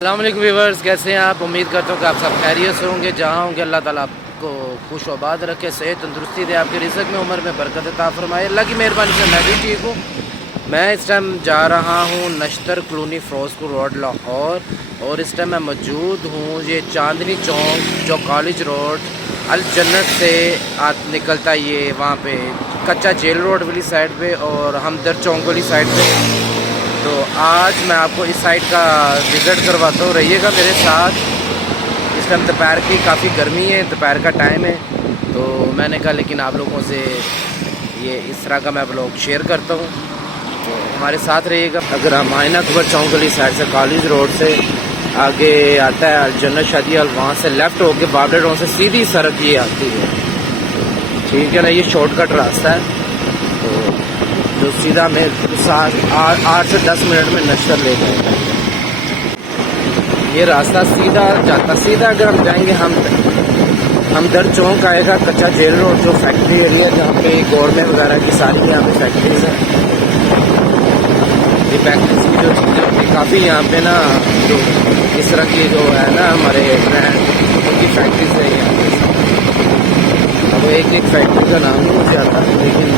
अस्सलाम वालेकुम व्यूअर्स, कैसे हैं आप। उम्मीद करता हूँ कि आप सब खैरियत से होंगे। जहाँ होंगे अल्लाह ताला आपको खुश आबाद रखे, सेहत तंदुरुस्ती दे, आपके रिज़्क़ में उम्र में बरकत अता फरमाए। अल्लाह की मेहरबानी से मैं भी ठीक हूँ। मैं इस टाइम जा रहा हूँ नश्तर कॉलोनी, फिरोजपुर रोड, लाहौर। और इस टाइम मैं मौजूद हूँ ये चांदनी चौक जो कॉलेज रोड अल जन्नत से निकलता है, ये वहाँ पे कच्चा जेल रोड वाली साइड पे और हमदर्द चौक वाली साइड पे। तो आज मैं आपको इस साइड का विज़िट करवाता हूँ, रहिएगा मेरे साथ। इस टाइम दोपहर की काफ़ी गर्मी है, दोपहर का टाइम है, तो मैंने कहा लेकिन आप लोगों से ये इस तरह का मैं ब्लॉग शेयर करता हूँ, तो हमारे साथ रहिएगा। अगर हम आइना अकबर चौक वाली साइड से कॉलेज रोड से आगे आता है जन्नत शादी हॉल, वहाँ से लेफ़्ट होके बाबरे रोड से सीधी सड़क ये आती है, ठीक है ना। ये शॉर्टकट रास्ता है, तो जो सीधा में 8 से 10 मिनट में नश्तर ले जाएगा। ये रास्ता सीधा जाता, सीधा अगर हम जाएंगे हमदर्द चौक आएगा, कच्चा जेल रोड जो फैक्ट्री एरिया जहाँ पे गवर्नमेंट वगैरह की सारी यहाँ पे फैक्ट्रीज हैं। ये फैक्ट्रीज की जो चीज़ें होती है काफ़ी यहाँ पे ना, जो इस तरह की जो है ना हमारे ब्रांड उनकी फैक्ट्रीज है यहाँ पे। अब एक फैक्ट्री का नाम नहीं मुझे आता, लेकिन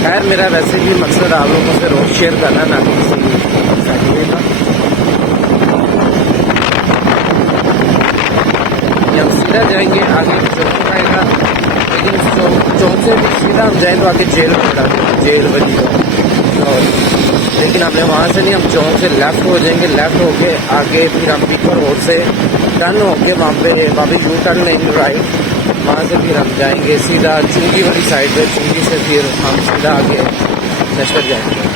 खैर मेरा वैसे भी मकसद आप लोगों से रोड शेयर करना, ना कि किसी फैक्ट्री का। हम सीधा जाएंगे आगे चौक आएगा, लेकिन इस चौक से भी सीधा हम जाएँ तो आगे जेल पड़ा, जेल बनी और लेकिन हमने वहाँ से नहीं, हम चौक से लेफ़्ट हो जाएंगे। लेफ़्ट होके आगे फिर हम पीपर रोड से टर्न होके वहाँ पे यू टर्न लेंगे राइट, वहाँ से फिर हम जाएंगे सीधा चुंगी वाली साइड पे। चुंगी से फिर हम सीधा आगे नश्तर जाएंगे।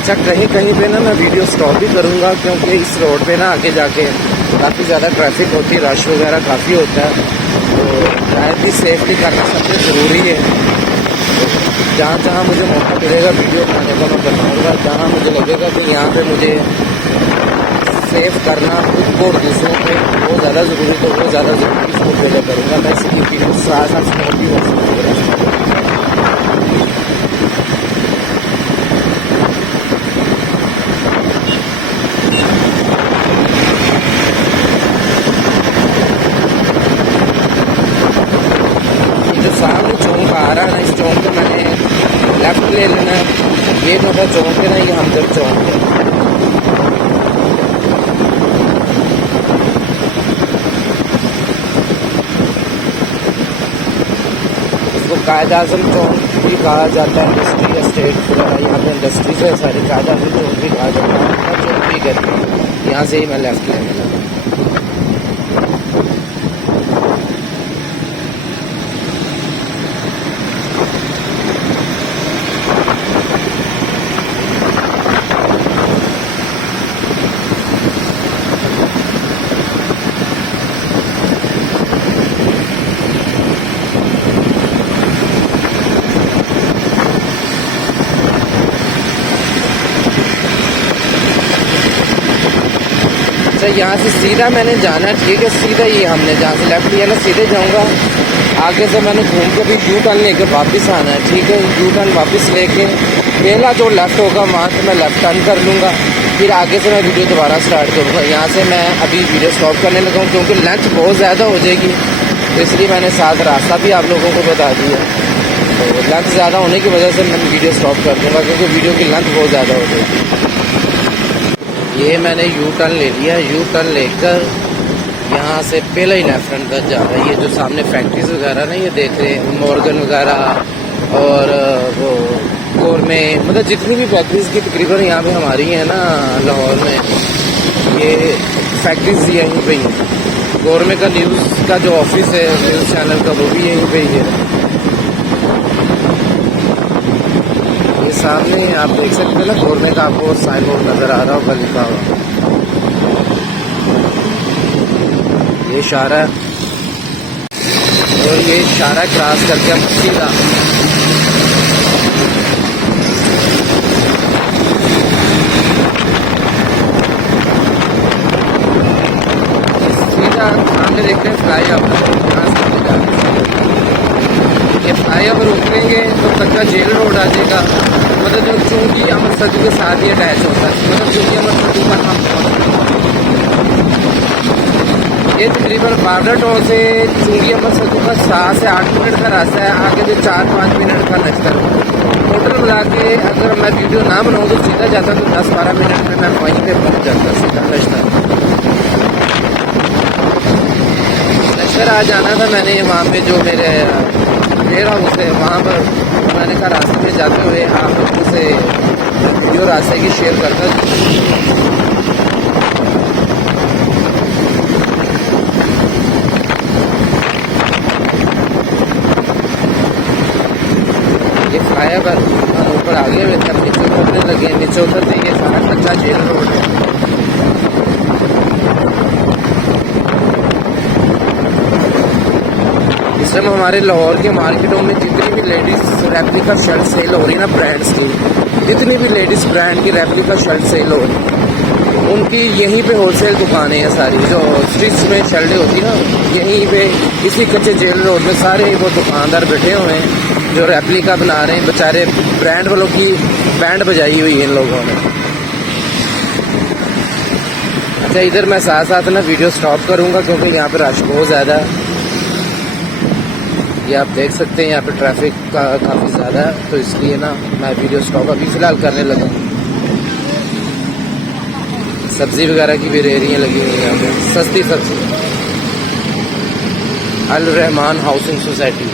अच्छा, कहीं कहीं पे ना मैं वीडियो स्टॉप भी करूँगा, क्योंकि इस रोड पे ना आगे जाके काफ़ी ज़्यादा ट्रैफिक होती है, रश वगैरह काफ़ी होता है, तो शायद ही सेफ्टी करना सबसे ज़रूरी है। जहाँ जहाँ मुझे मौका मिलेगा वीडियो बनाने का मैं बनाऊँगा, जहाँ मुझे लगेगा कि यहाँ पे मुझे सेव करना खुद को और दूसरों को बहुत ज़्यादा ज़रूरी, तो वो ज़्यादा ज़रूरी इसको पहले करूँगा मैं, इसकी वीडियो साथ साथ स्टॉप भी हो सकता है। जो सामने चौक आ रहा है ना, इस चौक पे मैंने लेफ्ट ले लेना है। ये जो है चौक है ना, ये हमदर्द चौक है। इसको कायद आज़म चौक भी कहा जाता है, इंडस्ट्री एस्टेट वगैरह यहाँ पे इंडस्ट्रीज है सारी। कायद आज़म चौक भी कहा जाता है, चौक भी कहते हैं। यहाँ से ही मैं लेफ्ट ले लेना। अच्छा, यहाँ से सीधा मैंने जाना है, ठीक है। सीधा ही हमने जहाँ से लेफ्ट लिया ना, सीधे जाऊँगा। आगे से मैंने घूम के भी यू टर्न लेके वापस आना है, ठीक है। यू टर्न वापस लेके पहला जो लेफ़्ट होगा वहाँ से मैं लेफ़्ट टर्न कर लूँगा, फिर आगे से मैं वीडियो दोबारा स्टार्ट करूँगा। यहाँ से मैं अभी वीडियो स्टॉप करने लगा हूँ, क्योंकि लेंथ बहुत ज़्यादा हो जाएगी, तो इसलिए मैंने साथ रास्ता भी आप लोगों को बता दिया। तो लेंथ ज़्यादा होने की वजह से मैं वीडियो स्टॉप कर दूँगा, क्योंकि वीडियो की लेंथ बहुत ज़्यादा हो जाएगी। ये मैंने यू टर्न ले लिया। यू टर्न लेकर यहाँ से पहले ही लेफ्ट हैंड तरफ जा रहा है। ये जो सामने फैक्ट्रीज वगैरह ना, ये देख रहे हैं, मॉर्गन वगैरह और वो और में मतलब जितनी भी फैक्ट्रीज की तकरीबन यहाँ पे हमारी है ना लाहौर में, ये फैक्ट्रीज यहीं पे ही है। गवर्नमेंट का न्यूज़ का जो ऑफिस है न्यूज़ चैनल का, वो भी यहीं पे ही है। सामने आप देख सकते हैं ना, गवर्नमेंट का आपको साइन बोर्ड नज़र आ रहा होगा लिखा हुआ। ये इशारा है, और ये इशारा क्रॉस करके हम सीधा सामने देखते हैं फ्लाई आप फ्लाईओवर उतरेंगे तो कच्चा जेल रोड आ जाएगा, मतलब जो चूंगी अमर सदू के साथ ही अटैच होता है, मतलब चूंगी अमर सदू का हम ये तकरीबन बारह टोल से चूंगी अमर सदू का 7 से 8 मिनट का रास्ता है, आगे भी 4-5 मिनट का नश्तर। टोटल मिला के अगर मैं वीडियो ना बनाऊँ तो सीधा जाता तो 10-12 मिनट में मैं वहीं पे पहुँच जाता सीधा नश्तर। नश्तर आ जाना था मैंने, वहाँ पे जो मेरे वेयर हाउस है वहाँ पर, मैंने कहा रास्ते में जाते हुए आप लोगों से वीडियो रास्ते की शेयर करता। ये फ्लाईओवर ऊपर आगे हुए तब नीचे उतरने लगे, नीचे उतरते ये सारा कच्चा जेल रोड है। इस टाइम हमारे लाहौर के मार्केटों में जितनी भी लेडीज रेप्लिका शर्ट सेल हो रही है ना ब्रांड्स की, जितनी भी लेडीज ब्रांड की रेप्लिका शर्ट सेल हो रही, उनकी यहीं पे होलसेल दुकानें हैं सारी, जो स्ट्रीट्स में शर्टें होती ना यहीं पे इसी कच्चे जेल रोड में सारे वो दुकानदार बैठे हुए हैं जो रेप्लिका बना रहे हैं। बेचारे ब्रांड वालों की बैंड बजाई हुई है इन लोगों ने। अच्छा, इधर मैं साथ साथ ना वीडियो स्टॉप करूँगा क्योंकि यहाँ पर रश बहुत ज़्यादा है। ये आप देख सकते हैं यहाँ पे ट्रैफिक का काफ़ी ज़्यादा है, तो इसलिए ना मैं वीडियो स्टॉप अभी फ़िलहाल करने लगा। सब्ज़ी वगैरह की भी रेहड़ियाँ लगी हुई हैं यहाँ पे, सस्ती सब्ज़ी। अल रहमान हाउसिंग सोसाइटी।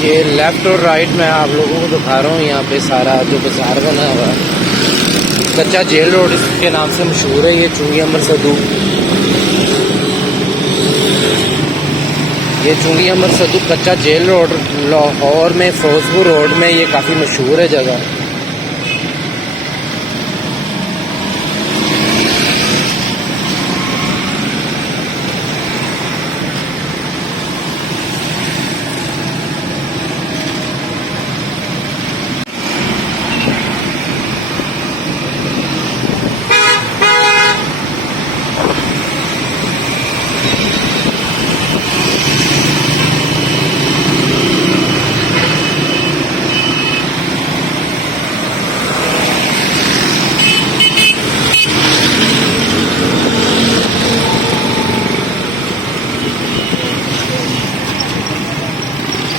ये लेफ़्ट और राइट मैं आप लोगों को दिखा रहा हूँ, यहाँ पे सारा जो बाज़ार बना हुआ है कच्चा जेल रोड के नाम से मशहूर है। ये चुंगी अमर सदू, ये चुंगी अमर सदू कच्चा जेल रोड लाहौर में फिरोजपुर रोड में ये काफ़ी मशहूर है जगह।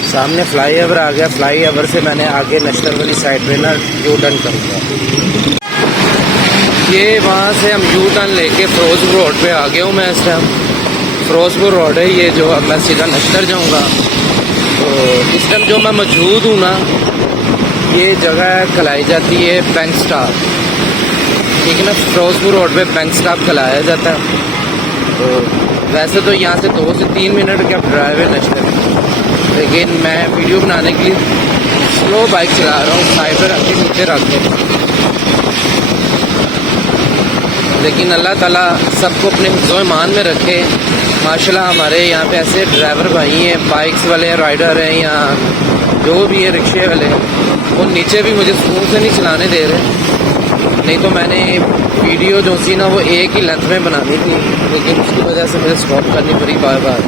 सामने फ्लाईओवर आ गया, फ्लाईओवर से मैंने आगे नश्तर वाली साइड पे ना यू टर्न कर दिया। ये वहाँ से हम यू टर्न लेके फिरोजपुर रोड पे आ गया हूँ मैं इस टाइम। फिरोजपुर रोड है ये, जो अब मैं सीधा नश्तर जाऊँगा। तो इस टाइम जो मैं मौजूद हूँ ना, ये जगह खिलाई जाती है बैंक स्टाफ, ठीक है ना। फिरोजपुर रोड पे बैंक स्टाफ खिलाया जाता है। तो वैसे तो यहाँ से 2 से 3 मिनट का ड्राइव है नश्तर, लेकिन मैं वीडियो बनाने के लिए स्लो बाइक चला रहा हूँ, साइड पर रख के नीचे रख के। लेकिन अल्लाह ताला सबको अपने हिफ्ज़-ओ-ईमान में रखे। माशाल्लाह हमारे यहाँ पे ऐसे ड्राइवर भाई हैं, बाइक्स वाले राइडर हैं, यहाँ जो भी है रिक्शे वाले, वो नीचे भी मुझे सुकून से नहीं चलाने दे रहे। नहीं तो मैंने वीडियो जो सी ना वो एक ही लेंथ में बनानी थी, लेकिन उसकी वजह से मुझे स्टॉप करनी पड़ी बार बार।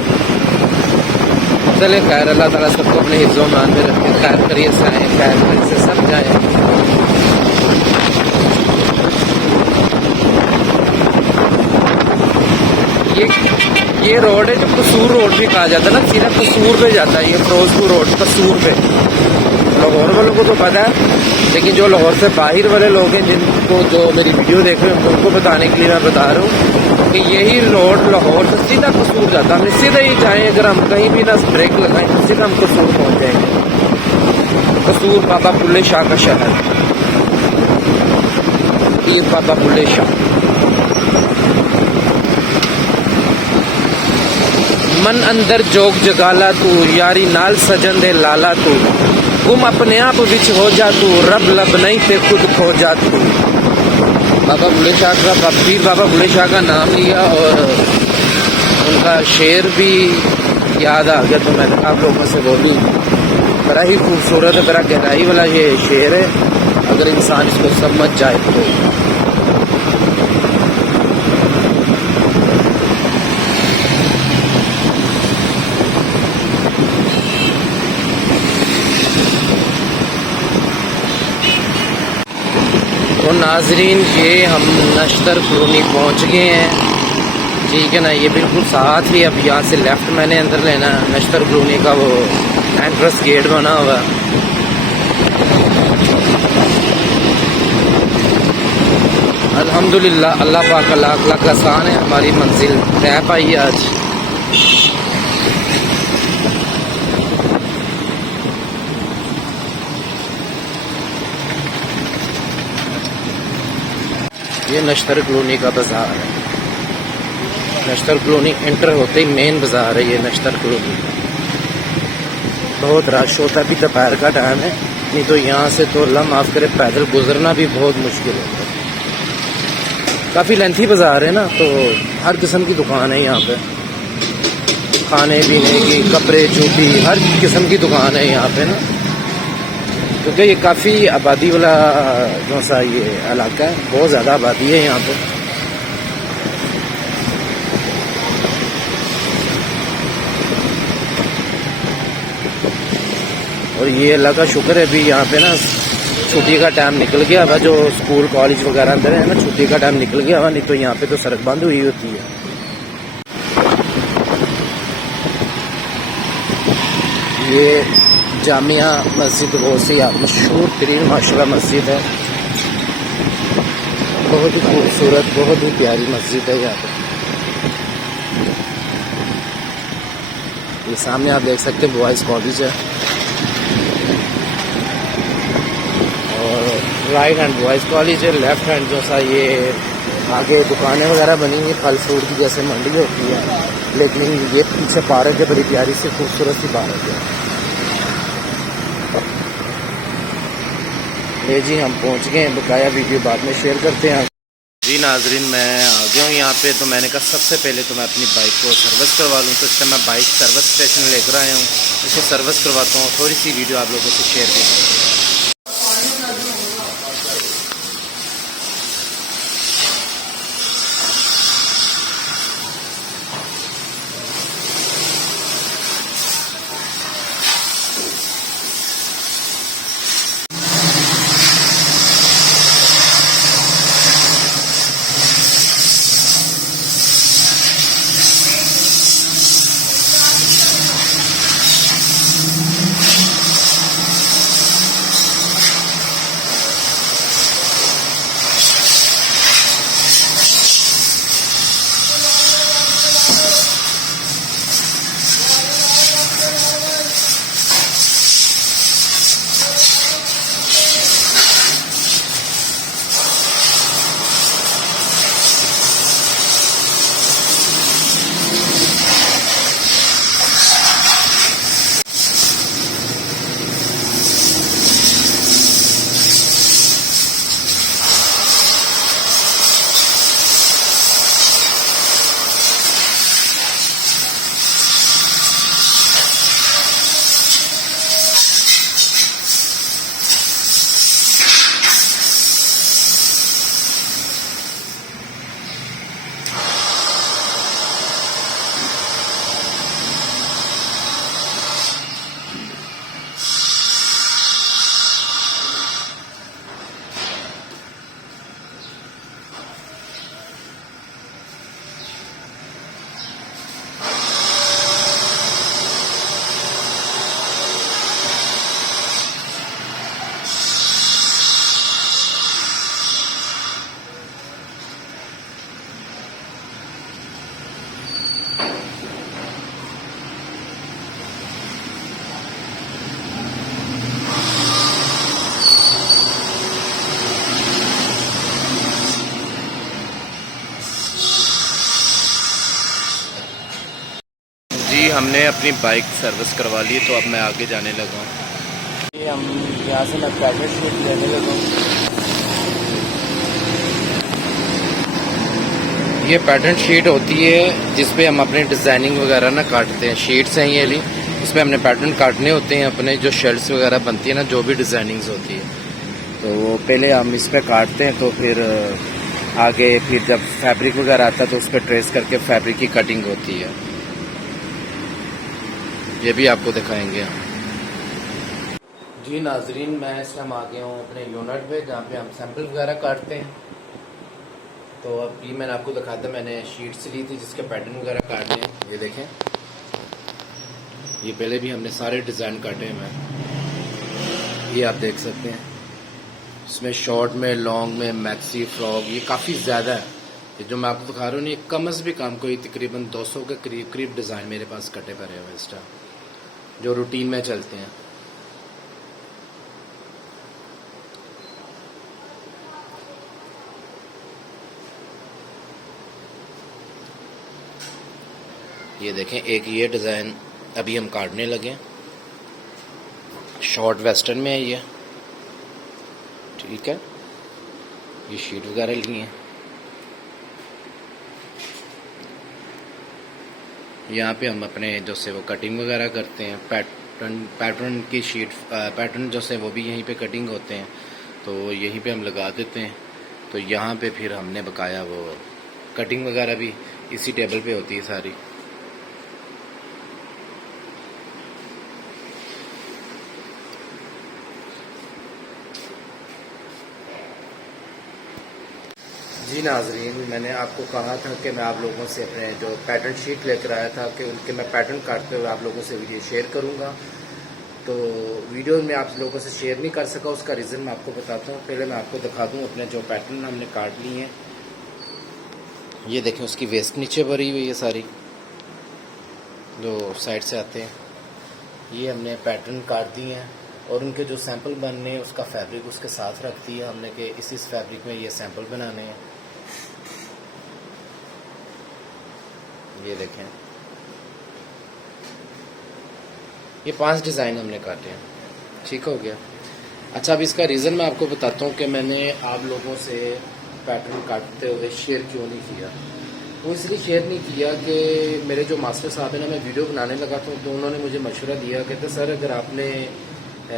चले खैर, अल्लाह ताला सबको अपने हिफ्ज़-ओ-ईमान में रखे, खैर करिए से आए, खैर करिए से सब जाए। ये रोड है जो कसूर रोड भी कहा जाता है ना, सीधा कसूर पे जाता है। ये फिरोजपुर रोड कसूर पे, लाहौर वालों को तो पता है, लेकिन जो लाहौर से बाहर वाले लोग हैं जिनको जो मेरी वीडियो देख रहे हैं उनको बताने के लिए मैं बता रहा हूँ कि यही रोड लाहौर से सीधा कसूर जाता है। हम सीधे ही जाएँ, अगर हम कहीं भी ना ब्रेक लगाएं तो सीधा हम कसूर पहुँच जाएंगे। कसूर बाबा बुल्ले शाह का शहर। पीर बाबा बुल्ले शाह। मन अंदर जोग जगाला तू, यारी नाल सजन दे लाला तू, गुम अपने आप विच हो जा तू, रब लब नहीं ते खुद खो जा तू। बाबा बुल्ले शाह का, पीर बाबा बुल्ले शाह का नाम लिया और उनका शेर भी याद आ गया, तो मैंने आप लोगों से बोली। बड़ा ही खूबसूरत है, बड़ा गहराई वाला ये शेर है, अगर इंसान इसको समझ जाए तो। तो नाजरीन, ये हम नश्तर कॉलोनी पहुंच गए हैं, ठीक है ना। ये बिल्कुल साथ ही, अब यहाँ से लेफ्ट मैंने अंदर लेना है। नश्तर कॉलोनी का वो एंट्रेंस गेट बना हुआ है। अल्हम्दुलिल्लाह, अल्लाह पाक का लाख लाख एहसान है, हमारी मंजिल तय पाई है आज। ये नश्तर कॉलोनी का बाजार है। नश्तर कॉलोनी एंटर होते ही मेन बाजार है ये नश्तर कॉलोनी। बहुत रश होता है, अभी दोपहर का टाइम है, नहीं तो यहाँ से तो अल्लाह माफ़ करे पैदल गुजरना भी बहुत मुश्किल होता है। काफ़ी लेंथी बाजार है ना, तो हर किस्म की दुकान है यहाँ पे, खाने पीने की, कपड़े, जूती, हर किस्म की दुकान है यहाँ पे ना, क्योंकि ये काफ़ी आबादी वाला जो सा ये इलाका है, बहुत ज़्यादा आबादी है यहाँ पे। और ये अल्लाह का शुक्र है, अभी यहाँ पे ना छुट्टी का टाइम निकल गया हुआ, जो स्कूल कॉलेज वगैरह अंदर है ना, छुट्टी का टाइम निकल गया हुआ, नहीं तो यहाँ पे तो सड़क बंद हुई होती है। ये जामिया मस्जिद गौसिया मशहूर तरीन माशाल्लाह मस्जिद है, बहुत ही खूबसूरत, बहुत ही प्यारी मस्जिद है यहाँ पे। ये सामने आप देख सकते हैं बॉयज़ कॉलेज है, और राइट हैंड बॉयज़ कॉलेज है, लेफ्ट हैंड जो सा ये आगे दुकानें वगैरह बनी हुई, फल फ्रूट की जैसे मंडी होती है, लेकिन ये पीछे पार्क है, बड़ी प्यारी सी खूबसूरत सी पार्क है। ले जी, हम पहुंच गए हैं, बकाया वीडियो बाद में शेयर करते हैं। जी नाजरीन, मैं आ गया हूँ यहाँ पे, तो मैंने कहा सबसे पहले तो मैं अपनी बाइक को सर्विस करवा लूँ, तो इससे मैं बाइक सर्विस स्टेशन लेकर आया हूँ, इसको सर्विस करवाता हूँ, थोड़ी सी वीडियो आप लोगों से शेयर करता हूँ। हमने अपनी बाइक सर्विस करवा ली, तो अब मैं आगे जाने लगा हूँ। ये हम यहाँ से मैं पैकेट शीट लेने लगा हूँ। ये पैटर्न शीट होती है जिस पे हम अपने डिज़ाइनिंग वगैरह ना काटते हैं। शीट्स हैं ये ली, इस पर हमने पैटर्न काटने होते हैं अपने, जो शेल्स वगैरह बनती है ना, जो भी डिज़ाइनिंग्स होती है, तो वो पहले हम इस पर काटते हैं। तो फिर आगे फिर जब फैब्रिक वगैरह आता है तो उस पर ट्रेस करके फैब्रिक की कटिंग होती है। ये भी आपको दिखाएंगे हम। जी नाजरीन, मैं इस टाइम आ गया हूँ अपने यूनिट पे, जहाँ पे हम सैंपल वगैरह काटते हैं। तो अब ये मैंने आपको दिखाया था, मैंने शीट्स ली थी जिसके पैटर्न वगैरह काटने हैं। ये देखें, ये पहले भी हमने सारे डिज़ाइन काटे हैं। ये आप देख सकते हैं, इसमें शॉर्ट में, लॉन्ग में, मैक्सी, फ्रॉक, ये काफ़ी ज़्यादा है। ये जो मैं आपको दिखा रहा हूँ, ये कम अज़ भी कम कोई तकरीबन 200 के करीब डिज़ाइन मेरे पास कटे पड़े हुए इस टाइम, जो रूटीन में चलते हैं। ये देखें, एक ये डिज़ाइन अभी हम काटने लगे, शॉर्ट वेस्टर्न में है ये, ठीक है। ये शीट वगैरह ली है। यहाँ पे हम अपने जो से वो कटिंग वगैरह करते हैं, पैटर्न की शीट, पैटर्न जो से वो भी यहीं पे कटिंग होते हैं, तो यहीं पे हम लगा देते हैं। तो यहाँ पे फिर हमने बकाया वो कटिंग वगैरह भी इसी टेबल पे होती है सारी। जी नाजरीन, मैंने आपको कहा था कि मैं आप लोगों से अपने जो पैटर्न शीट लेकर आया था कि उनके मैं पैटर्न काटते हुए आप लोगों से वीडियो शेयर करूंगा। तो वीडियो में आप लोगों से शेयर नहीं कर सका, उसका रीज़न मैं आपको बताता हूँ। पहले मैं आपको दिखा दूँ अपने जो पैटर्न हमने काट लिए हैं। ये देखें, उसकी वेस्ट नीचे भरी हुई है सारी, जो साइड से आते हैं। ये हमने पैटर्न काट दिए हैं और उनके जो सैंपल बनने हैं उसका फैब्रिक उसके साथ रख दिया हमने कि इसी फैब्रिक में ये सैंपल बनाने हैं। ये देखें, ये 5 डिज़ाइन हमने काटे हैं, ठीक हो गया। अच्छा, अब इसका रीज़न मैं आपको बताता हूँ कि मैंने आप लोगों से पैटर्न काटते हुए शेयर क्यों नहीं किया। वो इसलिए शेयर नहीं किया कि मेरे जो मास्टर साहब हैं ना, मैं वीडियो बनाने लगा था तो उन्होंने मुझे मशवरा दिया, कहते सर अगर आपने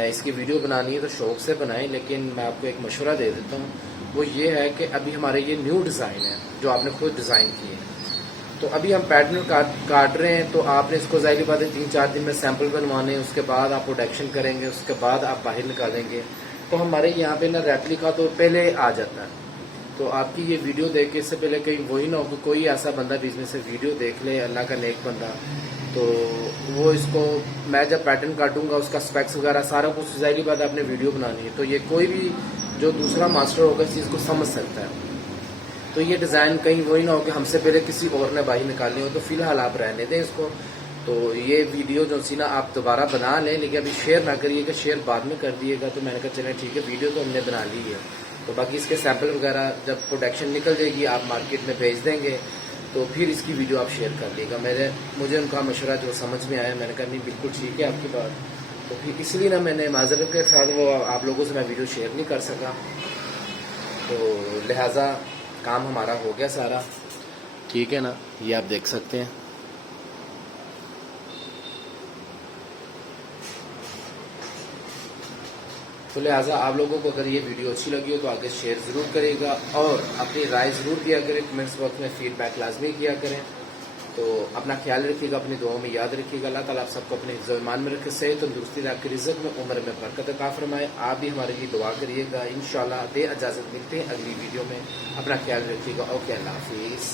इसकी वीडियो बनानी है तो शौक़ से बनाएं, लेकिन मैं आपको एक मशवरा दे देता हूँ। वो ये है कि अभी हमारे ये न्यू डिज़ाइन है जो आपने खुद डिज़ाइन किए हैं, तो अभी हम पैटर्न काट रहे हैं। तो आपने इसको ज़ाहिर बात है 3-4 दिन में सैंपल बनवाने, उसके बाद आप प्रोडक्शन करेंगे, उसके बाद आप बाहर निकालेंगे। तो हमारे यहाँ पे ना रेप्लिका तो पहले आ जाता है। तो आपकी ये वीडियो देख के इससे पहले कहीं वही ना हो कि कोई ऐसा बंदा बिजनेस से वीडियो देख ले, अल्लाह का नेक बंदा, तो वो इसको मैं जब पैटर्न काटूंगा उसका स्पेक्स वगैरह सारा कुछ ज़ाहिर बात आपने वीडियो बनानी है, तो ये कोई भी जो दूसरा मास्टर होगा इस चीज़ को समझ सकता है। तो ये डिज़ाइन कहीं वही ना हो कि हमसे पहले किसी और ने बाहर निकालनी हो, तो फिलहाल आप रहने दें इसको। तो ये वीडियो जो सी ना आप दोबारा बना लें, लेकिन अभी शेयर ना करिएगा, शेयर बाद में कर दिएगा। तो मैंने कहा चलें ठीक है, वीडियो तो हमने बना ली है, तो बाकी इसके सैंपल वगैरह जब प्रोडक्शन निकल जाएगी आप मार्केट में भेज देंगे, तो फिर इसकी वीडियो आप शेयर कर लीजिएगा। मुझे उनका मशवरा जो समझ में आया, मैंने कहा नहीं बिल्कुल ठीक है आपकी बात। तो फिर इसलिए ना मैंने माजरत के साथ वो आप लोगों से मैं वीडियो शेयर नहीं कर सका, तो लिहाजा काम हमारा हो गया सारा, ठीक है ना। ये आप देख सकते हैं। तो लिहाजा आप लोगों को अगर ये वीडियो अच्छी लगी हो तो आगे शेयर ज़रूर करेगा और अपनी राय ज़रूर दिया करें, कमेंट्स बॉक्स में फीडबैक लाजमी किया करें। तो अपना ख्याल रखिएगा, अपनी दुआओं में याद रखिएगा। अल्लाह ताला आप सबको अपने हिफ्ज़-ओ-ईमान में रखे, सेहत तंदुरुस्ती आपके रिज़्क़ में, उम्र में बरकत अता फरमाए। आप भी हमारे लिए दुआ करिएगा। इंशाअल्लाह दे इजाज़त, मिलते हैं अगली वीडियो में। अपना ख्याल रखिएगा। ओके, अल्लाह हाफिज़।